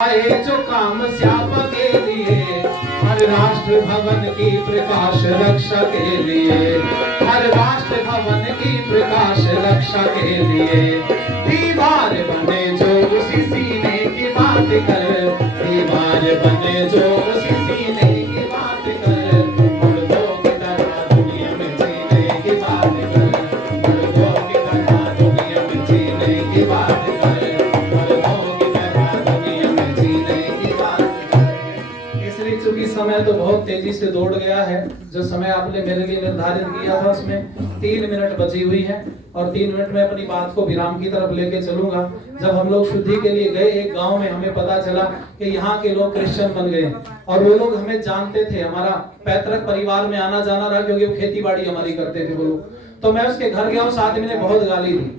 आए जो काम श्याम के लिए, हर राष्ट्र भवन की प्रकाश रक्षा के लिए, हर राष्ट्र भवन की प्रकाश रक्षा के लिए, दीवार बने जो उसी सीने की बात कर, दीवार बने जो उसी सीने की बात कर, मुर्दों की तरह दुनिया में जीने की बात कर, मुर्दों की तरह दुनिया में जीने की बात कर, चूंकि समय तो बहुत तेजी से दौड़ गया है। जो समय आपने मेरे लिए निर्धारित किया था उसमें 3 मिनट बची हुई है और 3 मिनट में अपनी बात को विराम की तरफ लेके चलूंगा। जब हम लोग शुद्धि के लिए गए एक गांव में, हमें पता चला कि यहाँ के लोग क्रिश्चियन बन गए और वो लोग हमें जानते थे, हमारा पैतृक परिवार में आना जाना रहा क्योंकि वो खेती बाड़ी हमारी करते थे वो लोग। तो मैं उसके घर गया, उस आदमी ने बहुत गाली दी।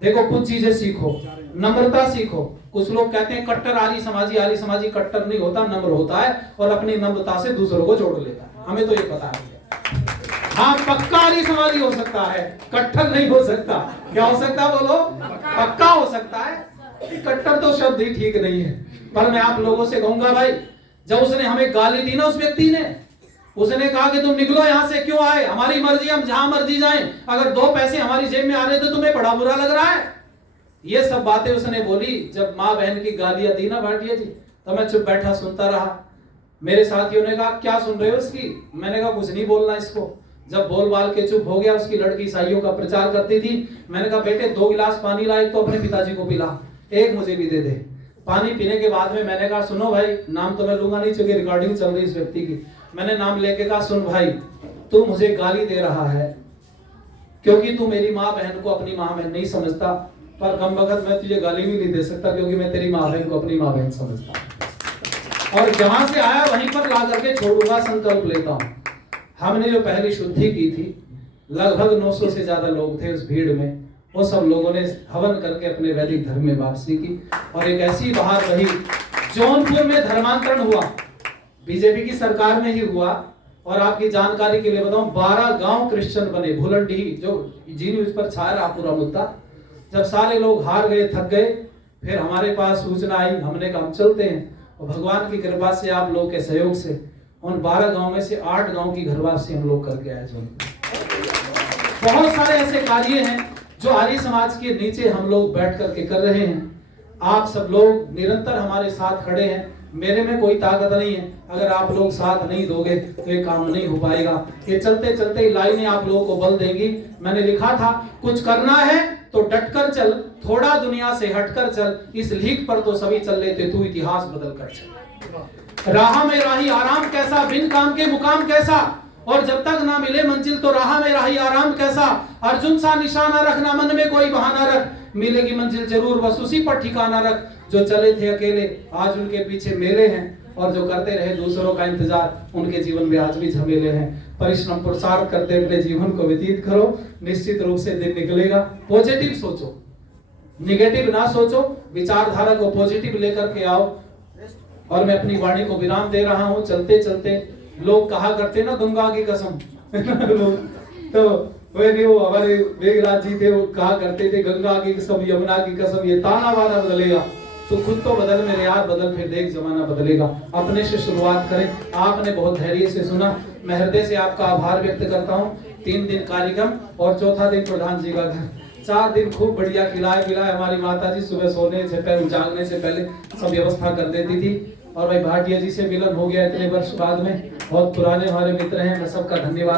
देखो कुछ चीजें सीखो, नम्रता सीखो। कुछ लोग कहते हैं कट्टर आर्य समाजी कट्टर नहीं होता, नम्र होता है और अपनी नम्रता से दूसरों को जोड़ लेता है। हमें तो ये पता है। हाँ, पक्का आर्य समाजी हो सकता है, कट्टर नहीं हो सकता। क्या हो सकता है बोलो? पक्का हो सकता है। कट्टर तो शब्द ही ठीक नहीं है। पर मैं आप लोगों से कहूंगा भाई, जब उसने हमें गाली दी ना, उस व्यक्ति ने, उसने कहा कि तुम निकलो यहाँ से, क्यों आए, हमारी मर्जी, हम जहां मर्जी जाएं, अगर 2 पैसे हमारी जेब में आ रहे तो तुम्हें बड़ा बुरा लग रहा है। ये सब बातें उसने बोली। जब माँ बहन की गालियां दी ना भाटिया जी, तो मैं चुप बैठा सुनता रहा। मेरे साथियों ने कहा क्या सुन रहे हो इसकी? मैंने कहा कुछ नहीं बोलना इसको। जब बोल बाल के चुप हो गया, उसकी लड़की ईसाइयों का प्रचार करती थी। मैंने कहा बेटे 2 गिलास पानी ला, एक तो अपने पिताजी को पिला, एक मुझे भी दे दे। पानी पीने के बाद में मैंने कहा सुनो भाई, नाम तो मैं लूंगा नहीं क्योंकि रिकॉर्डिंग चल रही इस व्यक्ति की। मैंने नाम लेके कहा सुन भाई, तू मुझे गाली दे रहा है क्योंकि तू मेरी माँ बहन को अपनी माँ बहन नहीं समझता, पर कम वक्त मैं तुझे गाली भी नहीं दे सकता क्योंकि मैं तेरी माँ बहन को अपनी माँ बहन समझता, और जहां से आया वहीं पर ला करके छोड़ूंगा, संकल्प लेता हूं। हमने जो पहली शुद्धि की थी, लगभग 900 से ज्यादा लोग थे उस भीड़ में। वो सब लोगों ने हवन करके अपने वैदिक धर्म में वापसी की और एक ऐसी बहार रही। जौनपुर में धर्मांतरण हुआ, बीजेपी की सरकार में ही हुआ। और आपकी जानकारी के लिए बताऊं, 12 गांव क्रिश्चियन बने। भूलंडी जो जी न्यूज पर छाया रहा पूरा मुद्दा। जब सारे लोग हार गए, थक गए, फिर हमारे पास सूचना आई, हमने कहा हम चलते हैं। और भगवान की कृपा से, आप लोग के सहयोग से, उन 12 गांव में से 8 गांव की घर वापसी हम लोग करके आए। बहुत सारे ऐसे कार्य हैं जो आर्य समाज के नीचे हम लोग बैठ करके कर रहे हैं। आप सब लोग निरंतर हमारे साथ खड़े हैं। मेरे में कोई ताकत नहीं है, अगर आप लोग साथ नहीं दोगे तो ये काम नहीं हो पाएगा। ये चलते चलते लाइनें आप लोगों को बल देंगी। मैंने लिखा था कुछ करना है तो डटकर चल, थोड़ा दुनिया से हटकर चल, इस लीक पर तो सभी चल लेते, तू इतिहास बदल कर चल। राह में राही आराम कैसा, बिन काम के मुकाम कैसा, और जब तक ना मिले मंजिल तो राह में राही आराम कैसा। अर्जुन सा निशाना रखना, मन में कोई बहाना रख, मिलेगी मंजिल जरूर, बस उसी पर ठिकाना रख। जो चले थे अकेले, आज उनके पीछे मेले हैं, और जो करते रहे दूसरों का इंतजार, उनके जीवन में आज भी झमेले हैं। परिश्रम पुरुषार्थ करते अपने जीवन को व्यतीत करो, निश्चित रूप से दिन निकलेगा। पॉजिटिव सोचो, निगेटिव ना सोचो, विचारधारा को पॉजिटिव लेकर के आओ। और मैं अपनी वाणी को विराम दे रहा हूँ। चलते चलते लोग कहा करते ना, गंगा की कसम तो वो हमारे मेघराज जी थे, वो कहा करते थे गंगा की कसम, यमुना की कसम, ये ताना बाना बदलेगा। तो खुद तो बदल मेरे यार, बदल, फिर देख जमाना बदलेगा। अपने से शुरुआत करें। आपने बहुत धैर्य से सुना, मैं हृदय से आपका आभार व्यक्त करता हूँ। 3 दिन कार्यक्रम और चौथा दिन प्रधान जी का घर। 4 दिन खूब बढ़िया खिलाए पिलाए। हमारी माता जी सुबह सोने से पहले, जागने से पहले सब व्यवस्था कर देती थी। और भाई भाटिया जी से मिलन हो गया इतने वर्ष बाद में, बहुत पुराने हमारे मित्र हैं, मैं सबका धन्यवाद